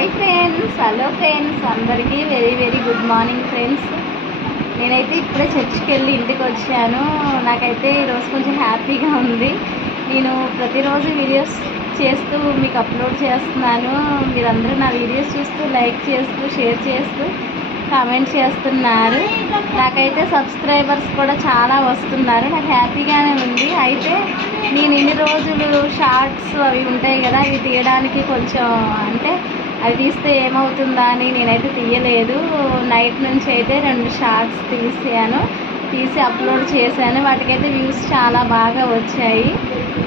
Hi friends, hello friends, అందరికీ very very good morning friends. నేనైతే ఇప్పుడే చర్చికి వెళ్ళి ఇంటికి వచ్చాను. నాకైతే ఈరోజు కొంచెం హ్యాపీగా ఉంది. నేను ప్రతిరోజు వీడియోస్ చేస్తూ మీకు అప్లోడ్ చేస్తున్నాను. మీరందరూ నా వీడియోస్ చూస్తూ లైక్ చేస్తూ షేర్ చేస్తూ కామెంట్ చేస్తున్నారు. నాకైతే సబ్స్క్రైబర్స్ కూడా చాలా వస్తున్నారు. నాకు హ్యాపీగానే ఉంది. అయితే నేను ఇన్ని రోజులు షార్ట్స్ అవి ఉంటాయి కదా, అవి తీయడానికి కొంచెం అంటే అవి తీస్తే ఏమవుతుందా అని నేనైతే తీయలేదు. నైట్ నుంచి అయితే 2 షార్ట్స్ తీసి అప్లోడ్ చేశాను. వాటికైతే వ్యూస్ చాలా బాగా వచ్చాయి.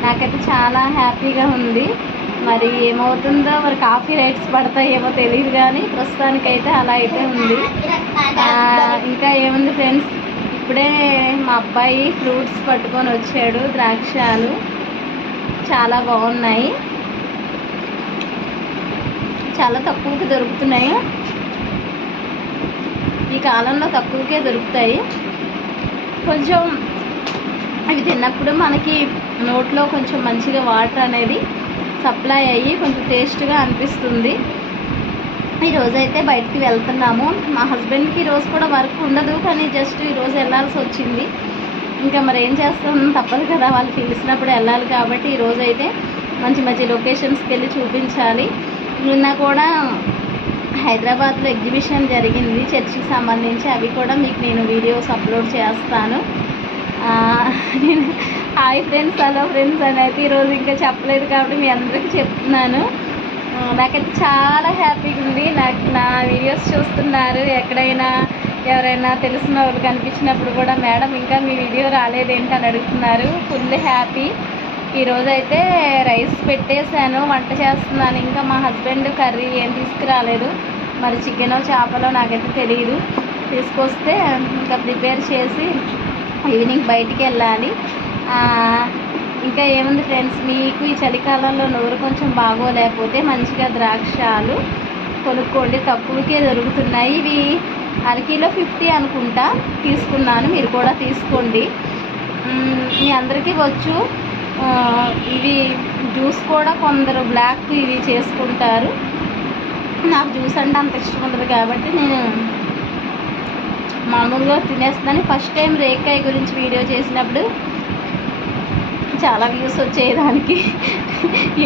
నాకైతే చాలా హ్యాపీగా ఉంది. మరి ఏమవుతుందో, మరి కాపీ రైట్స్ పడతాయేమో తెలియదు, కానీ ప్రస్తుతానికైతే అలా అయితే ఉంది. ఇంకా ఏముంది ఫ్రెండ్స్, ఇప్పుడే మా అబ్బాయి ఫ్రూట్స్ పట్టుకొని వచ్చాడు. ద్రాక్షాలు చాలా బాగున్నాయి, చాలా తక్కువకి దొరుకుతున్నాయి. ఈ కాలంలో తక్కువకే దొరుకుతాయి. కొంచెం అవి తిన్నప్పుడు మనకి నోట్లో కొంచెం మంచిగా వాటర్ అనేది సప్లై అయ్యి కొంచెం టేస్ట్గా అనిపిస్తుంది. ఈరోజైతే బయటికి వెళ్తున్నాము. మా హస్బెండ్కి ఈరోజు కూడా వర్క్ ఉండదు, కానీ జస్ట్ ఈరోజు వెళ్ళాల్సి వచ్చింది. ఇంకా మరి ఏం చేస్తాం, తప్పదు కదా, వాళ్ళు పిలిచినప్పుడు వెళ్ళాలి. కాబట్టి ఈరోజైతే మంచి మంచి లొకేషన్స్కి వెళ్ళి చూపించాలి. నిన్న కూడా హైదరాబాద్లో ఎగ్జిబిషన్ జరిగింది చర్చికి సంబంధించి. అవి కూడా మీకు నేను వీడియోస్ అప్లోడ్ చేస్తాను. నేను హాయ్ ఫ్రెండ్స్, హలో ఫ్రెండ్స్ అని అయితే ఈరోజు ఇంకా చెప్పలేదు, కాబట్టి మీ అందరికీ చెప్తున్నాను. నాకైతే చాలా హ్యాపీగా ఉంది. నా వీడియోస్ చూస్తున్నారు. ఎక్కడైనా ఎవరైనా తెలిసిన వాళ్ళు కనిపించినప్పుడు కూడా, మేడం ఇంకా మీ వీడియో రాలేదేంటి అని అడుగుతున్నారు. Full happy. ఈరోజైతే రైస్ పెట్టేశాను, వంట చేస్తున్నాను. ఇంకా మా హస్బెండ్ కర్రీ ఏం తీసుకురాలేదు. మరి చికెనో చేపలో నాకైతే తెలియదు. తీసుకొస్తే ఇంకా ప్రిపేర్ చేసి ఈవినింగ్ బయటికి వెళ్ళాలి. ఇంకా ఏముంది ఫ్రెండ్స్, మీకు ఈ చలికాలంలో నోరు కొంచెం బాగోలేకపోతే మంచిగా ద్రాక్షాలు కొనుక్కోండి, తక్కువకే దొరుకుతున్నాయి. ఇవి అరకిలో 50 అనుకుంటా తీసుకున్నాను. మీరు కూడా తీసుకోండి. మీ అందరికీ వచ్చు. ఇవి జ్యూస్ కూడా కొందరు బ్లాక్ ఇవి చేసుకుంటారు. నాకు జ్యూస్ అంటే అంత ఇష్టం ఉండదు, కాబట్టి నేను మామూలుగా తినేస్తున్నాను. ఫస్ట్ టైం రేకాయ గురించి వీడియో చేసినప్పుడు చాలా వ్యూస్ వచ్చేదానికి,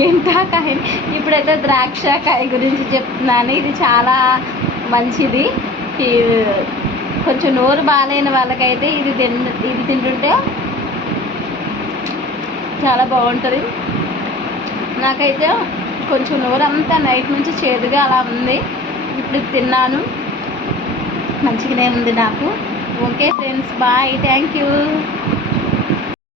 ఏంటా కాయ. ఇప్పుడైతే ద్రాక్షకాయ గురించి చెప్తున్నాను. ఇది చాలా మంచిది. కొంచెం నోరు బాగాలేని వాళ్ళకైతే ఇది తింటుంటే చాలా బాగుంటుంది. నాకైతే కొంచెం నోరంతా నైట్ నుంచి చేదుగా అలా ఉంది. ఇప్పుడు తిన్నాను, మంచిగానే ఉంది నాకు. Okay friends, bye, thank you.